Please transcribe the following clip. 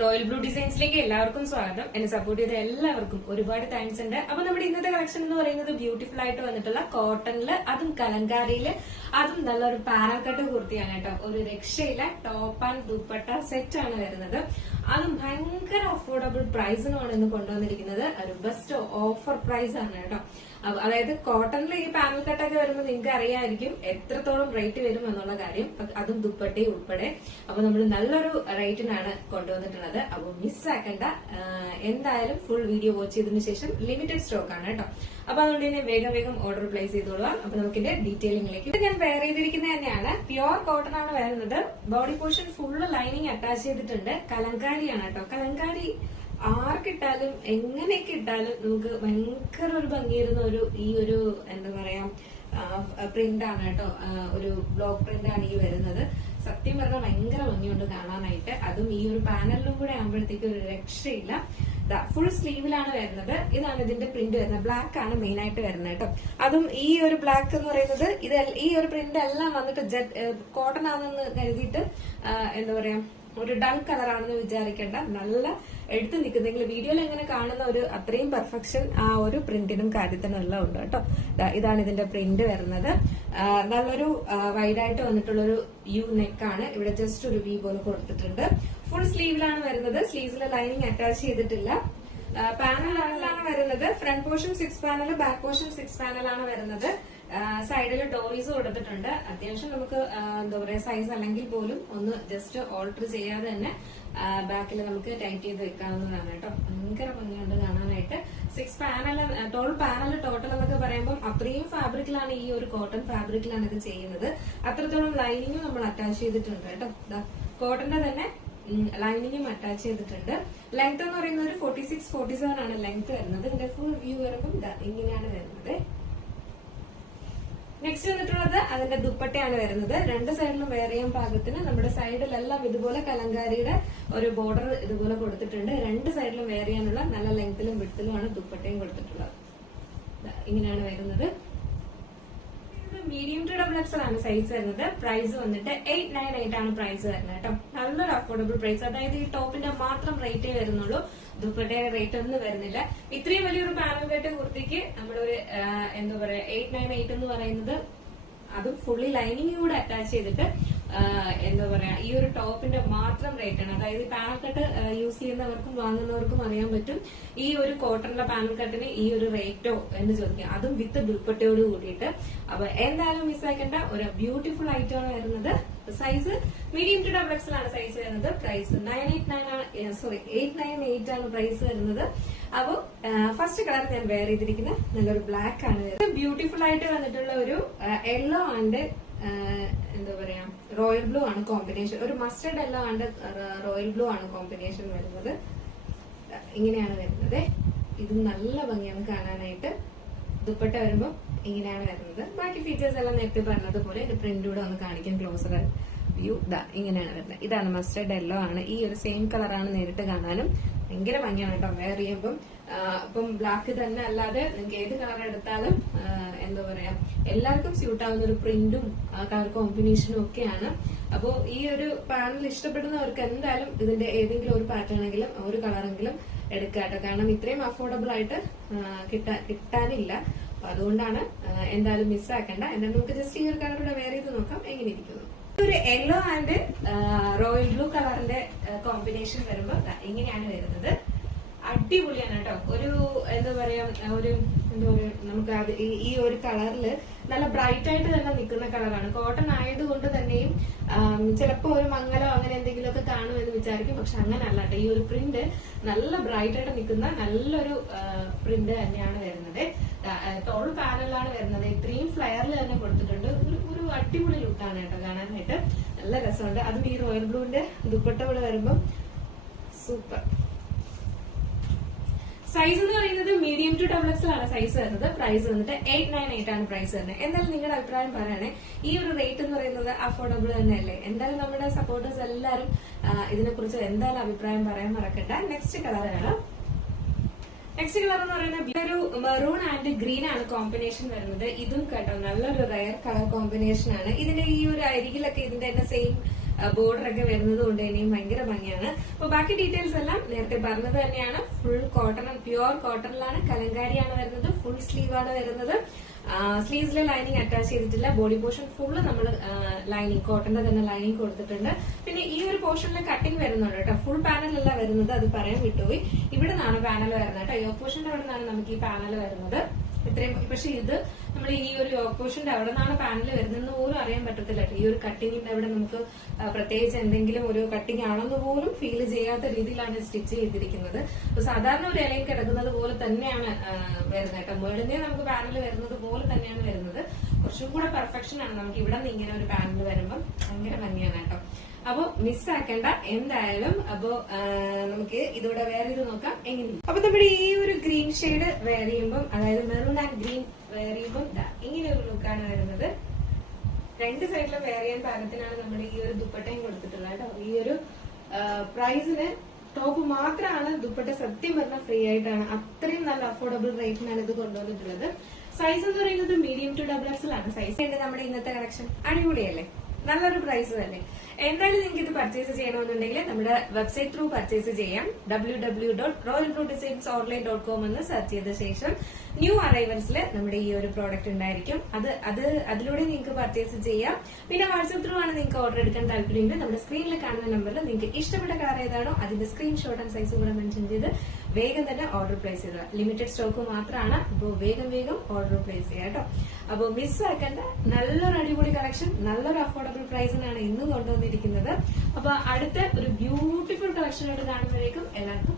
Royal blue ഡിസൈൻസിലേക്ക് എല്ലാവർക്കും സ്വാഗതം. എന്നെ സപ്പോർട്ട് ചെയ്ത എല്ലാവർക്കും ഒരുപാട് താങ്ക്സ് ഉണ്ട്. അപ്പൊ നമ്മുടെ ഇന്നത്തെ കളക്ഷൻ എന്ന് പറയുന്നത് ബ്യൂട്ടിഫുൾ ആയിട്ട് വന്നിട്ടുള്ള കോട്ടണില്, അതും കലങ്കാരിയില്, അതും നല്ലൊരു പാനൽ കട്ട് കുർത്തിയാണ് കേട്ടോ. ഒരു രക്ഷയില്ല. ടോപ്പ് ആൻഡ് ദുപ്പട്ട സെറ്റ് ആണ് വരുന്നത്. അതും ഭയങ്കര അഫോർഡബിൾ പ്രൈസിനുമാണ് ഇന്ന് കൊണ്ടുവന്നിരിക്കുന്നത്. ഒരു ബെസ്റ്റ് ഓഫർ പ്രൈസ് ആണ് കേട്ടോ. അതായത് കോട്ടണിൽ ഈ പാനൽ കട്ടൊക്കെ വരുമ്പോൾ നിങ്ങൾക്ക് അറിയാമായിരിക്കും എത്രത്തോളം റേറ്റ് വരും എന്നുള്ള കാര്യം. അതും ദുപ്പട്ടയും ഉൾപ്പെടെ. അപ്പൊ നമ്മൾ നല്ലൊരു റേറ്റിനാണ് കൊണ്ടുവന്നിട്ടുള്ളത്. അപ്പൊ മിസ്സാക്കണ്ട. എന്തായാലും ഫുൾ വീഡിയോ വാച്ച് ചെയ്തതിനു ശേഷം ലിമിറ്റഡ് സ്റ്റോക്ക് ആണ് കേട്ടോ. അപ്പൊ അതുകൊണ്ട് തന്നെ വേഗം ഓർഡർ പ്ലേസ് ചെയ്തോളാം. അപ്പൊ നമുക്ക് ഇതിന്റെ ഡീറ്റെയിലിംഗിലേക്ക്. ഇത് ഞാൻ വെയർ ചെയ്തിരിക്കുന്നത് തന്നെയാണ്. പ്യുവർ കോട്ടൺ ആണ് വരുന്നത്. Body portion full lining attach ചെയ്തിട്ടുണ്ട്. കലങ്കാരിയാണ് കേട്ടോ. കലങ്കാരി ആർക്കിട്ടാലും എങ്ങനെയൊക്കെ ഇട്ടാലും നമുക്ക് ഭയങ്കര ഒരു ഭംഗിയിരുന്ന ഈ ഒരു എന്താ പറയാ പ്രിന്റ് ആണ് കേട്ടോ. ഒരു ബ്ലോക്ക് പ്രിന്റ് ആണ് ഈ വരുന്നത്. സത്യം പറഞ്ഞാൽ ഭയങ്കര ഭംഗിയുണ്ട് കാണാനായിട്ട്. അതും ഈ ഒരു പാനലിലും കൂടെ ആകുമ്പോഴത്തേക്ക് ഒരു രക്ഷയില്ല. ഫുൾ സ്ലീവിലാണ് വരുന്നത്. ഇതാണ് ഇതിന്റെ പ്രിന്റ് വരുന്നത്. ബ്ലാക്ക് ആണ് മെയിൻ ആയിട്ട് വരുന്നത് കേട്ടോ. അതും ഈ ഒരു ബ്ലാക്ക് എന്ന് പറയുന്നത് ഈ ഒരു പ്രിന്റ് എല്ലാം വന്നിട്ട് കോട്ടൺ ആണെന്ന് കരുതിയിട്ട് എന്താ പറയാ ഒരു ഡൾ കളർ ആണെന്ന് വിചാരിക്കേണ്ട. നല്ല എടുത്തു നിൽക്കുന്നെങ്കിൽ വീഡിയോയിൽ എങ്ങനെ കാണുന്ന ഒരു അത്രയും പെർഫെക്ഷൻ ആ ഒരു പ്രിന്റിനും കാര്യത്തിനും എല്ലാം ഉണ്ട് കേട്ടോ. ഇതാണ് ഇതിന്റെ പ്രിന്റ് വരുന്നത്. നല്ലൊരു വൈഡായിട്ട് വന്നിട്ടുള്ള ഒരു യു നെക്കാണ്. ഇവിടെ ജസ്റ്റ് ഒരു വി പോലെ കൊടുത്തിട്ടുണ്ട്. ഫുൾ സ്ലീവിലാണ് വരുന്നത്. സ്ലീവ്സിൽ ലൈനിങ് അറ്റാച്ച് ചെയ്തിട്ടില്ല. പാനലാണ് വരുന്നത്. Front portion 6 panel, back portion 6 പാനലാണ് വരുന്നത്. സൈഡിൽ ഡോറീസ് കൊടുത്തിട്ടുണ്ട്. അത്യാവശ്യം നമുക്ക് എന്താ പറയാ സൈസ് അല്ലെങ്കിൽ പോലും ഒന്ന് ജസ്റ്റ് ഓൾട്ടർ ചെയ്യാതെ തന്നെ ബാക്കിൽ നമുക്ക് ടൈറ്റ് ചെയ്ത് വെക്കാവുന്നതാണ് കേട്ടോ. ഭയങ്കര ഭംഗിയുണ്ട് കാണാനായിട്ട്. 6 പാനൽ 12 പാനൽ ടോട്ടൽ എന്നൊക്കെ പറയുമ്പോൾ അത്രയും ഫാബ്രിക്കിലാണ്, ഈ ഒരു കോട്ടൺ ഫാബ്രിക്കിലാണ് ഇത് ചെയ്യുന്നത്. അത്രത്തോളം ലൈനിങ്ങും നമ്മൾ അറ്റാച്ച് ചെയ്തിട്ടുണ്ട് കേട്ടോ. കോട്ടന്റെ തന്നെ ലൈനിങ്ങും അറ്റാച്ച് ചെയ്തിട്ടുണ്ട്. ലെങ്ത് എന്ന് പറയുന്നത് ഒരു 46-47 ആണ് ലെങ്ത് വരുന്നത്. ഇതിന്റെ ഫുൾ വ്യൂ വരുമ്പോൾ ഇങ്ങനെയാണ് വരുന്നത്. നെക്സ്റ്റ് വന്നിട്ടുള്ളത് അതിന്റെ ദുപ്പട്ടയാണ് വരുന്നത്. രണ്ട് സൈഡിലും വെയർ ചെയ്യാൻ പാകത്തിന് നമ്മുടെ സൈഡിലെല്ലാം ഇതുപോലെ കലങ്കാരിയുടെ ഒരു ബോർഡർ ഇതുപോലെ കൊടുത്തിട്ടുണ്ട്. രണ്ട് സൈഡിലും വെയർ ചെയ്യാനുള്ള നല്ല ലെങ്ത്തിലും വിഡ്ത്തിലുമാണ് ദുപ്പട്ടയും കൊടുത്തിട്ടുള്ളത്. ഇങ്ങനെയാണ് വരുന്നത്. മീഡിയം ടു ഡബിൾ എക്സൽ ആണ് സൈസ് വരുന്നത്. പ്രൈസ് വന്നിട്ട് 898 ആണ് പ്രൈസ് വരുന്നത് കേട്ടോ. നല്ലൊരു അഫോർഡബിൾ പ്രൈസ്. അതായത് ഈ ടോപ്പിന്റെ മാത്രം റേറ്റേ വരുന്നുള്ളൂ. ദുപ്പട്ടയുടെ റേറ്റ് ഒന്നും വരുന്നില്ല. ഇത്രയും വലിയൊരു പാനൽ കട്ട് കുർത്തിക്ക് നമ്മളൊരു എന്താ പറയാ 898 എന്ന് പറയുന്നത് അതും ഫുള്ളി ലൈനിങ് കൂടെ അറ്റാച്ച് ചെയ്തിട്ട് എന്താ പറയാ ഈ ഒരു ടോപ്പിന്റെ മാത്രം റേറ്റ് ആണ്. അതായത് പാനൽ കട്ട് യൂസ് ചെയ്യുന്നവർക്കും വാങ്ങുന്നവർക്കും അറിയാൻ പറ്റും ഈ ഒരു കോട്ടണിലെ പാനൽ കട്ടിന് ഈ ഒരു റേറ്റോ എന്ന് ചോദിക്കാം. അതും വിത്ത് ദുപ്പട്ടയോട് കൂടിയിട്ട്. അപ്പൊ എന്തായാലും മിസ്സാക്കേണ്ട ഒരു ബ്യൂട്ടിഫുൾ ഐറ്റം ആണ് വരുന്നത്. Size medium to double XL ആണ് സൈസ് വരുന്നത്. പ്രൈസ് 898 ആണ് പ്രൈസ് വരുന്നത്. അപ്പൊ ഫസ്റ്റ് കളർ ഞാൻ വെയർ ചെയ്തിരിക്കുന്ന നല്ലൊരു ബ്ലാക്ക് ആണ് വരുന്നത്. ബ്യൂട്ടിഫുൾ ആയിട്ട് വന്നിട്ടുള്ള ഒരു യെല്ലോ ആൻഡ് എന്താ പറയാ റോയൽ ബ്ലൂ ആണ് കോമ്പിനേഷൻ. ഒരു mustard yellow and royal blue ആണ് കോമ്പിനേഷൻ വരുന്നത്. ഇങ്ങനെയാണ് വരുന്നത്. ഇതും നല്ല ഭംഗിയാണ് കാണാനായിട്ട്. ദുപ്പട്ട വരുമ്പോൾ ഇങ്ങനെയാണ് വരുന്നത്. ബാക്കി ഫീച്ചേഴ്സ് എല്ലാം നേരത്തെ പറഞ്ഞതുപോലെ പ്രിന്റ് കൂടെ ഒന്ന് കാണിക്കാൻ ക്ലോസർ വ്യൂ. ഇങ്ങനെയാണ് വരുന്നത്. ഇതാണ് മസ്റ്റർഡ് യെല്ലോ ആണ്. ഈ ഒരു സെയിം കളറാണ് നേരിട്ട് കാണാനും ഭയങ്കര ഭംഗിയാണ് കേട്ടോ വെയർ ചെയ്യുമ്പം. ഇപ്പം ബ്ലാക്ക് തന്നെ അല്ലാതെ നിങ്ങൾക്ക് ഏത് കളർ എടുത്താലും എന്താ പറയാ എല്ലാവർക്കും സ്യൂട്ട് ആവുന്ന ഒരു പ്രിന്റും കളർ കോമ്പിനേഷനും ഒക്കെയാണ്. അപ്പോ ഈ ഒരു പാനൽ ഇഷ്ടപ്പെടുന്നവർക്ക് എന്തായാലും ഇതിന്റെ ഏതെങ്കിലും ഒരു പാറ്റേൺ എങ്കിലും ഒരു കളറെങ്കിലും എടുക്കാട്ടോ. കാരണം ഇത്രയും അഫോർഡബിൾ ആയിട്ട് കിട്ടാനില്ല. അപ്പൊ അതുകൊണ്ടാണ് എന്തായാലും മിസ്സാക്കണ്ട. എന്തായാലും നമുക്ക് ജസ്റ്റ് ഈ ഒരു കളർ കൂടെ വെയർ ചെയ്ത് നോക്കാം എങ്ങനെ ഇരിക്കുന്നു. ഒരു യെല്ലോ ആൻഡ് റോയൽ ബ്ലൂ കളറിന്റെ കോമ്പിനേഷൻ വരുമ്പോ ഇങ്ങനെയാണ് വരുന്നത്. അടിപൊളിയാണ് കേട്ടോ. ഒരു എന്താ പറയാ ഒരു നമുക്ക് അത് ഈ ഒരു കളറില് നല്ല ബ്രൈറ്റ് ആയിട്ട് തന്നെ നിൽക്കുന്ന കളറാണ്. കോട്ടൺ ആയതുകൊണ്ട് തന്നെയും ചിലപ്പോ ഒരു മങ്ങലോ അങ്ങനെ എന്തെങ്കിലുമൊക്കെ കാണുമെന്ന് വിചാരിക്കും. പക്ഷെ അങ്ങനെ അല്ല കേട്ടോ. ഈ ഒരു പ്രിന്റ് നല്ല ബ്രൈറ്റ് ആയിട്ട് നിൽക്കുന്ന നല്ലൊരു പ്രിന്റ് തന്നെയാണ് വരുന്നത്. 12 പാനലാണ് വരുന്നത്. ഇത്രയും ഫ്ലെയറിൽ തന്നെ കൊടുത്തിട്ടുണ്ട്. ഒരു അടിപൊളി ലുക്കാണ് കേട്ടോ കാണാനായിട്ട്. നല്ല രസമുണ്ട്. അതും ഈ റോയൽ ബ്ലൂവിന്റെ ദുപ്പട്ട കൂടെ വരുമ്പോ സൂപ്പർ. സൈസ് എന്ന് പറയുന്നത് മീഡിയം ടു ഡബിൾ എക്സൽ ആണ് സൈസ് വരുന്നത്. പ്രൈസ് വന്നിട്ട് 898 ആണ് പ്രൈസ് വരുന്നത്. എന്തായാലും നിങ്ങളുടെ അഭിപ്രായം പറയണേ. ഈ ഒരു റേറ്റ് എന്ന് പറയുന്നത് അഫോർഡബിൾ തന്നെയല്ലേ? എന്തായാലും നമ്മുടെ സപ്പോർട്ടേഴ്സ് എല്ലാവരും ഇതിനെക്കുറിച്ച് എന്തായാലും അഭിപ്രായം പറയാൻ മറക്കണ്ട. നെക്സ്റ്റ് കളറാണ്. നെക്സ്റ്റ് കളർ എന്ന് പറയുന്നത് ഒരു മെറൂൺ ആൻഡ് ഗ്രീൻ ആണ് കോമ്പിനേഷൻ വരുന്നത്. ഇതും കേട്ടോ നല്ലൊരു റയർ കളർ കോമ്പിനേഷൻ ആണ്. ഇതിന്റെ ഈ ഒരു അരികിലൊക്കെ ഇതിന്റെ തന്നെ സെയിം ബോർഡർ ഒക്കെ വരുന്നത് കൊണ്ട് തന്നെയും ഭയങ്കര ഭംഗിയാണ്. അപ്പൊ ബാക്കി ഡീറ്റെയിൽസ് എല്ലാം നേരത്തെ പറഞ്ഞത് തന്നെയാണ്. ഫുൾ കോട്ടൺ, പ്യുവർ കോട്ടണിലാണ്, കലങ്കാരിയാണ് വരുന്നത്, ഫുൾ സ്ലീവ് ആണ് വരുന്നത്. സ്ലീവ്സിലെ ലൈനിങ് അറ്റാച്ച് ചെയ്തിട്ടില്ല. ബോഡി പോർഷൻ ഫുള്ള് നമ്മൾ ലൈനിങ്, കോട്ടന്റെ തന്നെ ലൈനിങ് കൊടുത്തിട്ടുണ്ട്. പിന്നെ ഈ ഒരു പോർഷനിൽ കട്ടിങ് വരുന്നുണ്ട് കേട്ടോ. ഫുൾ പാനലല്ല വരുന്നത്, അത് പറയാൻ വിട്ടുപോയി. ഇവിടെ നിന്നാണ് പാനൽ വരുന്നത് കേട്ടോ. യോക്ക് പോർഷന്റെ അവിടെ നിന്നാണ് നമുക്ക് ഈ പാനൽ വരുന്നത്. ഇത്രയും, പക്ഷെ ഇത് നമ്മൾ ഈ ഒരു യോക്ക് പോർഷന്റെ അവിടെ നിന്നാണ് പാനൽ വരുന്നതെന്ന് പോലും അറിയാൻ പറ്റത്തില്ല കേട്ടോ. ഈ ഒരു കട്ടിങ്ങിന്റെ അവിടെ നമുക്ക് പ്രത്യേകിച്ച് എന്തെങ്കിലും ഒരു കട്ടിങ് ആണെന്ന് പോലും ഫീൽ ചെയ്യാത്ത രീതിയിലാണ് സ്റ്റിച്ച് ചെയ്തിരിക്കുന്നത്. അപ്പൊ സാധാരണ ഒരു ഇലയിൽ കിടക്കുന്നത് പോലെ തന്നെയാണ് വരുന്നത് കേട്ടോ. മുകളിൽ നമുക്ക് പാനൽ വരുന്നത് പോലെ തന്നെയാണ് വരുന്നത്. കുറച്ചും കൂടെ പെർഫെക്ഷൻ ആണ് നമുക്ക് ഇവിടെ നിന്ന് ഇങ്ങനെ ഒരു പാനൽ വരുമ്പോൾ. ഭയങ്കര ഭംഗിയാണ് കേട്ടോ. അപ്പൊ മിസ്സാക്കേണ്ട എന്തായാലും. അപ്പൊ നമുക്ക് ഇതോടെ വേറെ ഇത് നോക്കാം എങ്ങനെയും. അപ്പൊ നമ്മുടെ ഈ ഒരു ഗ്രീൻ ഷെയ്ഡ് വെയർ ചെയ്യുമ്പോൾ, അതായത് മെറൂൺ ആൻഡ് ഗ്രീൻ വെയർ ചെയ്യുമ്പോൾ ഇങ്ങനെ ഒരു ലുക്കാണ് വരുന്നത്. രണ്ട് സൈഡിലും വെയർ ചെയ്യാൻ പാകത്തിനാണ് നമ്മൾ ഈ ഒരു ദുപ്പട്ടയും കൊടുത്തിട്ടുള്ളത് കേട്ടോ. ഈ ഒരു പ്രൈസിന് ടോപ്പ് മാത്രമാണ്, ദുപ്പട്ട സത്യം പറഞ്ഞാൽ ഫ്രീ ആയിട്ടാണ്. അത്രയും നല്ല അഫോർഡബിൾ റേറ്റിനാണ് ഇത് കൊണ്ടുവന്നിട്ടുള്ളത്. സൈസ് എന്ന് പറയുന്നത് മീഡിയം ടു ഡബിൾ എക്സൽ ആണ് സൈസ്. ഉണ്ട് നമ്മുടെ ഇന്നത്തെ കളക്ഷൻ. അടിപൊളിയല്ലേ, നല്ലൊരു പ്രൈസ് തന്നെ. എന്തായാലും നിങ്ങൾക്ക് ഇത് പർച്ചേസ് ചെയ്യണമെന്നുണ്ടെങ്കിൽ നമ്മുടെ വെബ്സൈറ്റ് ത്രൂ പർച്ചേസ് ചെയ്യാം. www.royalbluedesignsonline.com എന്ന് സെർച്ച് ചെയ്ത ശേഷം ന്യൂ അറൈവൽസിൽ നമ്മുടെ ഈ ഒരു പ്രോഡക്റ്റ് ഉണ്ടായിരിക്കും. അതിലൂടെ നിങ്ങൾക്ക് പർച്ചേസ് ചെയ്യാം. പിന്നെ വാട്സ്ആപ്പ് ത്രൂ ആണ് നിങ്ങൾക്ക് ഓർഡർ എടുക്കാൻ താല്പര്യമെങ്കിൽ നമ്മുടെ സ്ക്രീനിൽ കാണുന്ന നമ്പറിൽ നിങ്ങൾക്ക് ഇഷ്ടപ്പെട്ട കളർ ഏതാണോ അതിന്റെ സ്ക്രീൻഷോട്ട് ആൻഡ് സൈസ് കൂടെ മെൻഷൻ ചെയ്ത് വേഗം തന്നെ ഓർഡർ പ്ലേസ് ചെയ്തത്. ലിമിറ്റഡ് സ്റ്റോക്ക് മാത്രമാണ്. അപ്പോൾ വേഗം ഓർഡർ പ്ലേസ് ചെയ്യാം കേട്ടോ. അപ്പോൾ മിസ്സാക്കേണ്ട നല്ലൊരു അടിപൊളി കളക്ഷൻ, നല്ലൊരു അഫോർഡബിൾ പ്രൈസിനാണ് ഇന്നും കൊണ്ടുവന്നിരിക്കുന്നത്. അപ്പൊ അടുത്ത ഒരു ബ്യൂട്ടിഫുൾ കളക്ഷനോട് കാണുമ്പോഴേക്കും എല്ലാവർക്കും